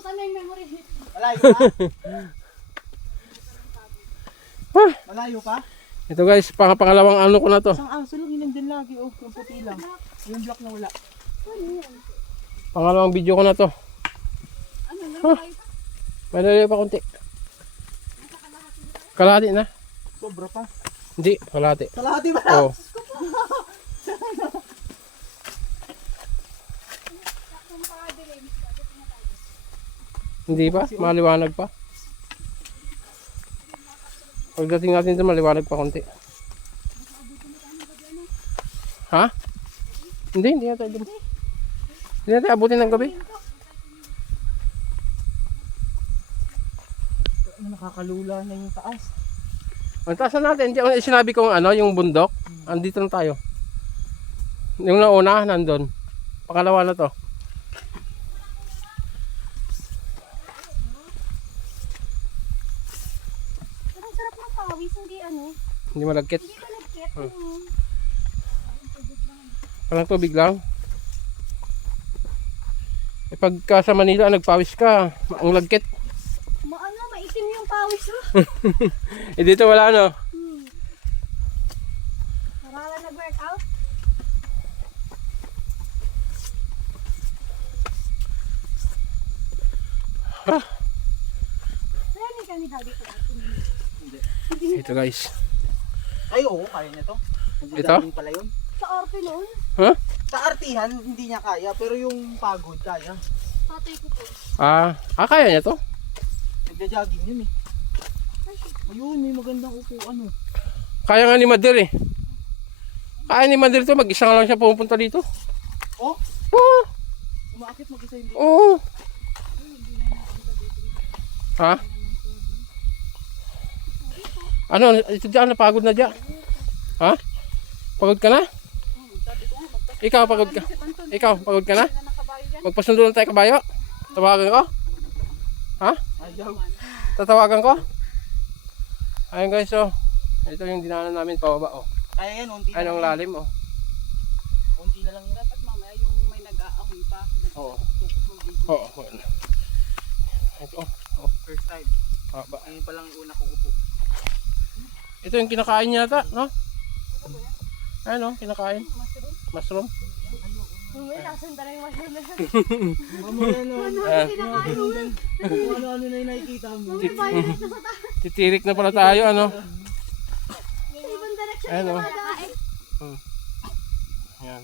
sana yung memory. Malayo pa? Malayo pa? Ito guys, pangalawang ano ko na to. Isang aso lang, yun nandyan lagi. Oh, yung puti lang. Yung black na wala. Pangalawang video ko na to. Ano, nakalay pa? Madali pa konti. Kalahati na. Sobra pa. Hindi, kalahati. Kalahati ba? Oo. Hindi pa, maliwanag pa. Pagdating natin dito, maliwanag pa konti. Ha? Hindi na tayo dun. Hindi na tayo abutin ng gabi. Nakakalula na yung taas. Ang taas na natin, yung sinabi kong ano, yung bundok, andito na tayo. Yung nauna, nandun. Pangalawa na to. Ang sarap ng pawis, hindi ano. Hindi malagkit. Hindi malagkit. Parang tubig lang. E pagka sa Manila, nagpawis ka, ang lagkit. Maano, maitim yung pawis mo. Eh dito wala ano. Marala nag-workout. Training kami dali ko. Ito guys. Ay, oo, kaya niya to. Ito? Nagdading pala yun. Sa Orpe noon, Huh? Sa artihan, hindi niya kaya. Pero yung pagod, kaya. tatay ko po. Kaya niya to? Nagja-jogging yun eh. Ayun, may magandang upuan oh. Kaya nga ni Madir eh. Kaya ni Madir to, mag-isa nga lang siya pumunta dito. Oh, Oo. umaakit mag-isa hindi. Oo. Ha? Ano, ito dyan, napagod na dyan. Ha? Pagod ka na? Ikaw, pagod ka. Ikaw, pagod ka na? Magpasundo na tayo kabayo? Tawagan ko? Ha? Ayaw. Tatawagan ko? Ayun guys, oh. Ito yung dinaanan namin pababa, oh. Kaya yan, unti na Ayun ang lang. lalim, oh. Unti na lang yan. Dapat mamaya yung may nag-aamoy pa. Oo. Tukos ng video. Oo, oh. Ito, oh. First time. Haba. Ngayon pa lang una kong upo. Ito yung kinakain niya ata, no? Ano, kinakain? Mushroom. May lasan talaga yung mushroom na siya. Mamaya na. Ayan. Kung ano-ano na yung nakikita mo. May violet na sa taas. Titirik na pala tayo, ano? Sa ibang direction Ayan, na oh. nakakain. Ayan.